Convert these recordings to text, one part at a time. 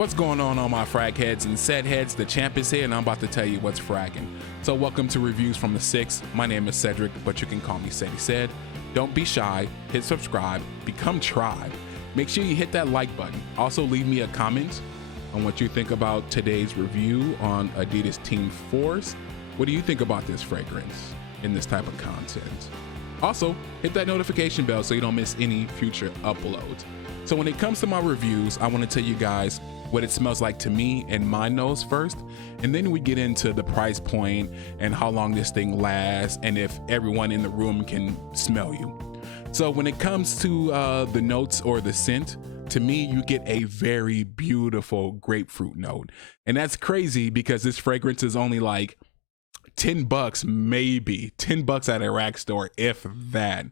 What's going on, all my frag heads and set heads? The champ is here and I'm about to tell you what's fragging. So welcome to Reviews from the Six. My name is Cedric, but you can call me Ceddy Said. Don't be shy, hit subscribe, become tribe. Make sure you hit that like button. Also leave me a comment on what you think about today's review on Adidas Team Force. What do you think about this fragrance in this type of content? Also, hit that notification bell so you don't miss any future uploads. So when it comes to my reviews, I want to tell you guys what it smells like to me and my nose first, and then we get into the price point and how long this thing lasts and if everyone in the room can smell you. So when it comes to the notes or the scent, to me you get a very beautiful grapefruit note, and that's crazy because this fragrance is only like $10, maybe $10 at a rack store, if that.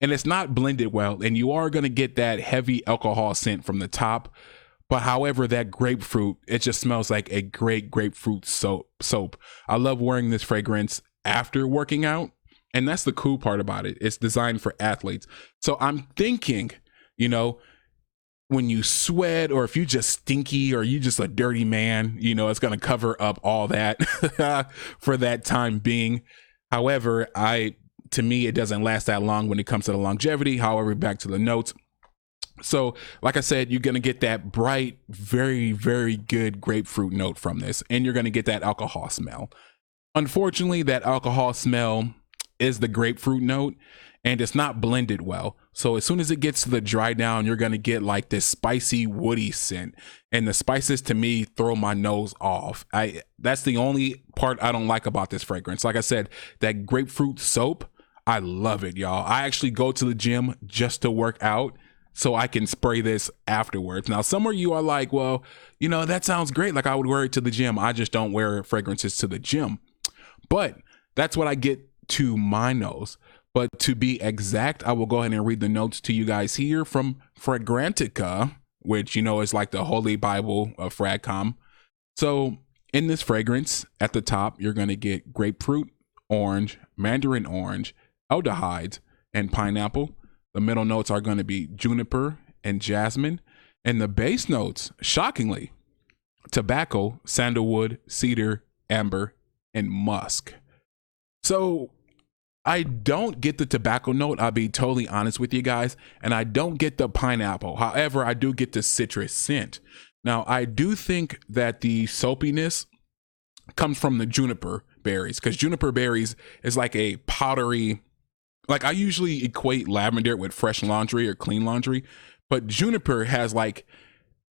And it's not blended well, and you are going to get that heavy alcohol scent from the top. But however, that grapefruit, it just smells like a great grapefruit soap. I love wearing this fragrance after working out, and that's the cool part about it. It's designed for athletes. So I'm thinking, you know, when you sweat or if you just stinky or you just a dirty man, you know, it's going to cover up all that for that time being. However, to me, it doesn't last that long when it comes to the longevity. However, back to the notes. So like I said, you're going to get that bright, very, very good grapefruit note from this, and you're going to get that alcohol smell. Unfortunately, that alcohol smell is the grapefruit note, and it's not blended well. So as soon as it gets to the dry down, you're going to get like this spicy, woody scent, and the spices to me throw my nose off. That's the only part I don't like about this fragrance. Like I said, that grapefruit soap, I love it, y'all. I actually go to the gym just to work out so I can spray this afterwards. Now, some of you are like, well, you know, that sounds great. Like I would wear it to the gym. I just don't wear fragrances to the gym. But that's what I get to my nose. But to be exact, I will go ahead and read the notes to you guys here from Fragrantica, which, you know, is like the holy Bible of Fragcom. So in this fragrance, at the top, you're going to get grapefruit, orange, mandarin orange, aldehydes, and pineapple. The middle notes are going to be juniper and jasmine. And the base notes, shockingly, tobacco, sandalwood, cedar, amber, and musk. So I don't get the tobacco note, I'll be totally honest with you guys, and I don't get the pineapple. However, I do get the citrus scent. Now, I do think that the soapiness comes from the juniper berries, because juniper berries is like a powdery, like I usually equate lavender with fresh laundry or clean laundry, but juniper has like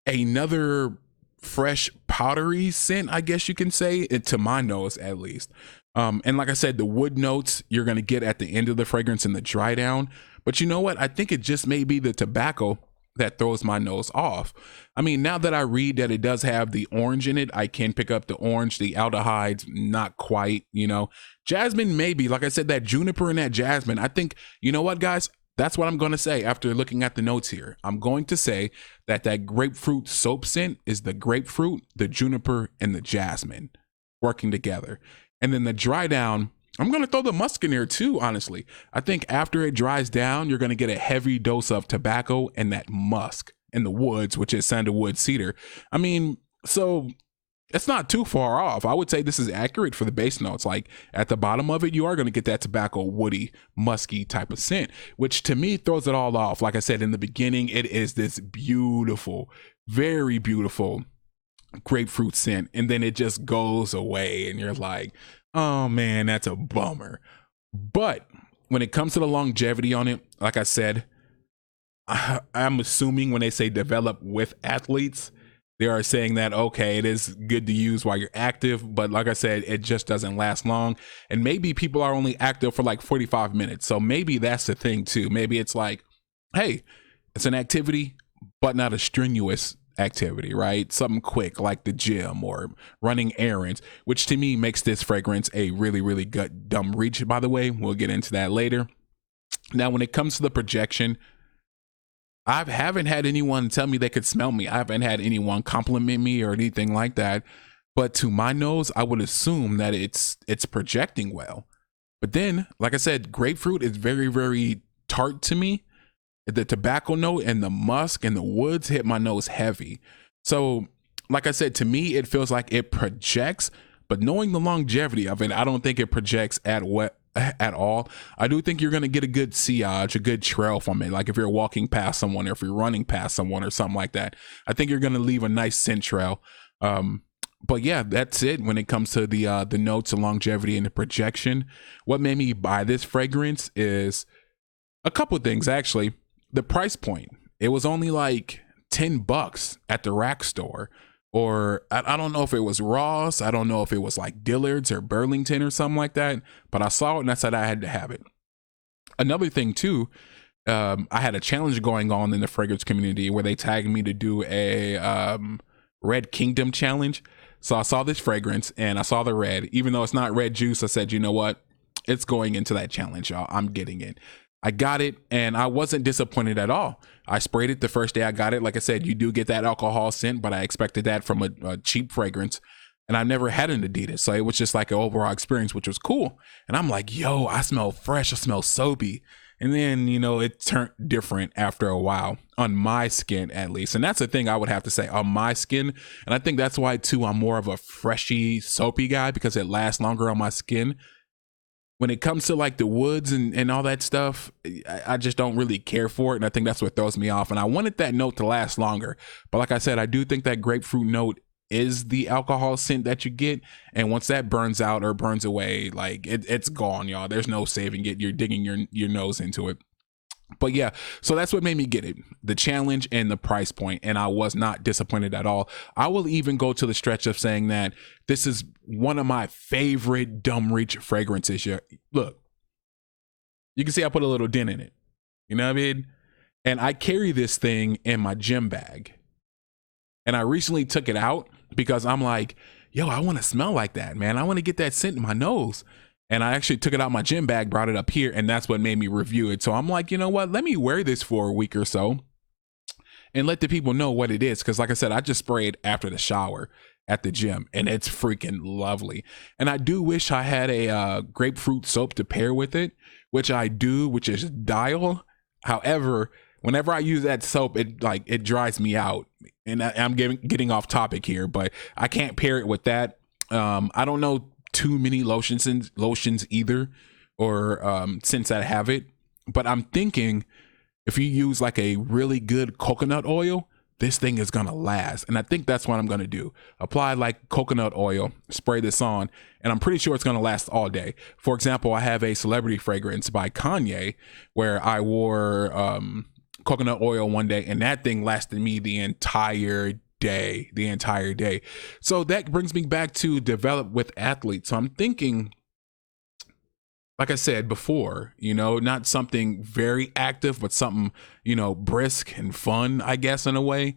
another fresh powdery scent, I guess you can say, to my nose at least. And like I said, the wood notes you're going to get at the end of the fragrance in the dry down. But you know what? I think it just may be the tobacco that throws my nose off. I mean, now that I read that it does have the orange in it, I can pick up the orange, the aldehydes, not quite, you know. Jasmine, maybe. Like I said, that juniper and that jasmine, I think, you know what, guys? That's what I'm going to say after looking at the notes here. I'm going to say that that grapefruit soap scent is the grapefruit, the juniper, and the jasmine working together. And then the dry down, I'm going to throw the musk in there too, honestly. I think after it dries down, you're going to get a heavy dose of tobacco and that musk in the woods, which is sandalwood, cedar. I mean, so it's not too far off. I would say this is accurate for the base notes. Like at the bottom of it, you are going to get that tobacco, woody, musky type of scent, which to me throws it all off. Like I said in the beginning, it is this beautiful, very beautiful grapefruit scent, and then it just goes away and you're like, oh man, that's a bummer. But when it comes to the longevity on it, like I said, I'm assuming when they say develop with athletes, they are saying that, okay, it is good to use while you're active, but like I said, it just doesn't last long. And maybe people are only active for like 45 minutes. So maybe that's the thing too. Maybe it's like, hey, it's an activity, but not a strenuous activity, right? Something quick like the gym or running errands, which to me makes this fragrance a really, really good dumb reach, by the way. We'll get into that later. Now, when it comes to the projection, I haven't had anyone tell me they could smell me. I haven't had anyone compliment me or anything like that. But to my nose, I would assume that it's projecting well. But then, like I said, grapefruit is very, very tart to me. The tobacco note and the musk and the woods hit my nose heavy. So like I said, to me, it feels like it projects, but knowing the longevity of it, I don't think it projects at all. I do think you're going to get a good sillage, a good trail from it. Like if you're walking past someone or if you're running past someone or something like that, I think you're going to leave a nice scent trail. But yeah, that's it when it comes to the notes of longevity and the projection. What made me buy this fragrance is a couple of things, actually. The price point. It was only like $10 at the rack store, or I don't know if it was Ross. I don't know if it was like Dillard's or Burlington or something like that, but I saw it and I said I had to have it. Another thing too, I had a challenge going on in the fragrance community where they tagged me to do a Red Kingdom challenge. So I saw this fragrance and I saw the red. Even though it's not red juice, I said, you know what? It's going into that challenge, y'all. I'm getting it. I got it and I wasn't disappointed at all. I sprayed it the first day I got it. Like I said, you do get that alcohol scent, but I expected that from a cheap fragrance. And I never had an Adidas. So it was just like an overall experience, which was cool. And I'm like, yo, I smell fresh. I smell soapy. And then, you know, it turned different after a while on my skin, at least. And that's the thing I would have to say on my skin. And I think that's why too, I'm more of a freshy, soapy guy because it lasts longer on my skin. When it comes to like the woods and all that stuff, I just don't really care for it. And I think that's what throws me off. And I wanted that note to last longer. But like I said, I do think that grapefruit note is the alcohol scent that you get. And once that burns out or burns away, like it's gone, y'all. There's no saving it. You're digging your nose into it. But yeah, so that's what made me get it, the challenge and the price point, and I was not disappointed at all. I will even go to the stretch of saying that this is one of my favorite Dumb Reach fragrances. Look, you can see I put a little dent in it, you know what I mean? And I carry this thing in my gym bag, and I recently took it out because I'm like, yo, I want to smell like that, man. I want to get that scent in my nose. And I actually took it out my gym bag, brought it up here, and that's what made me review it. So I'm like, you know what? Let me wear this for a week or so and let the people know what it is. Because like I said, I just sprayed after the shower at the gym, and it's freaking lovely. And I do wish I had a grapefruit soap to pair with it, which I do, which is Dial. However, whenever I use that soap, it dries me out. And I'm getting off topic here, but I can't pair it with that. I don't know too many lotions either, or since I have it, but I'm thinking if you use like a really good coconut oil, this thing is gonna last. And I think that's what I'm gonna do. Apply like coconut oil, spray this on, and I'm pretty sure it's gonna last all day. For example, I have a celebrity fragrance by Kanye where I wore coconut oil one day, and that thing lasted me the entire day. So that brings me back to develop with athletes. So I'm thinking, like I said before, you know, not something very active, but something, you know, brisk and fun, I guess, in a way.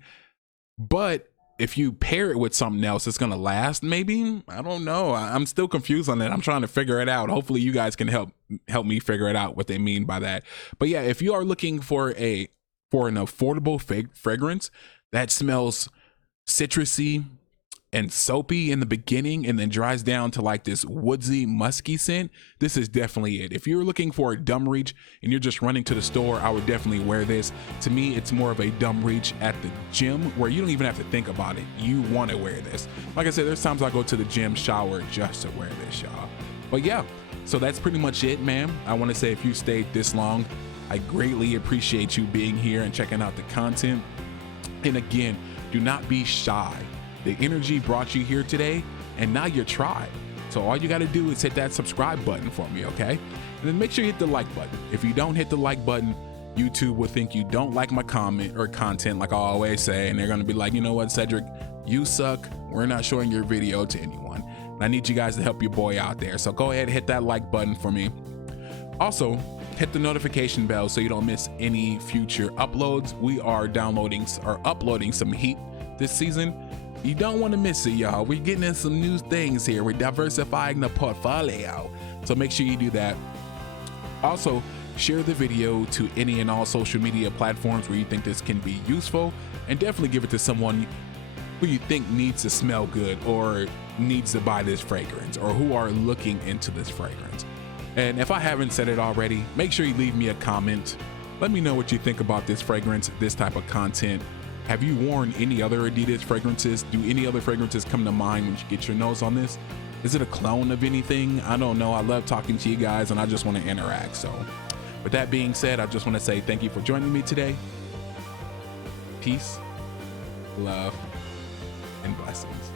But if you pair it with something else, it's gonna last. Maybe, I don't know. I'm still confused on that. I'm trying to figure it out. Hopefully you guys can help me figure it out what they mean by that. But yeah, if you are looking for an affordable fragrance that smells citrusy and soapy in the beginning and then dries down to like this woodsy musky scent, this is definitely it. If you're looking for a Dumb Reach and you're just running to the store, I would definitely wear this. To me, it's more of a Dumb Reach at the gym where you don't even have to think about it. You want to wear this. Like I said, there's times I go to the gym, shower just to wear this, y'all. But yeah, so that's pretty much it, man. I want to say if you stayed this long, I greatly appreciate you being here and checking out the content. And again, do not be shy. The energy brought you here today, and now you're tribe. So all you got to do is hit that subscribe button for me, okay? And then make sure you hit the like button. If you don't hit the like button, YouTube will think you don't like my comment or content, like I always say, and they're going to be like, you know what, Cedric, you suck. We're not showing your video to anyone. And I need you guys to help your boy out there. So go ahead and hit that like button for me. Also, hit the notification bell so you don't miss any future uploads. We are uploading some heat this season. You don't want to miss it, y'all. We're getting in some new things here. We're diversifying the portfolio. So make sure you do that. Also, share the video to any and all social media platforms where you think this can be useful, and definitely give it to someone who you think needs to smell good or needs to buy this fragrance or who are looking into this fragrance. And if I haven't said it already, make sure you leave me a comment. Let me know what you think about this fragrance, this type of content. Have you worn any other Adidas fragrances? Do any other fragrances come to mind when you get your nose on this? Is it a clone of anything? I don't know. I love talking to you guys and I just want to interact. So with that being said, I just want to say thank you for joining me today. Peace, love, and blessings.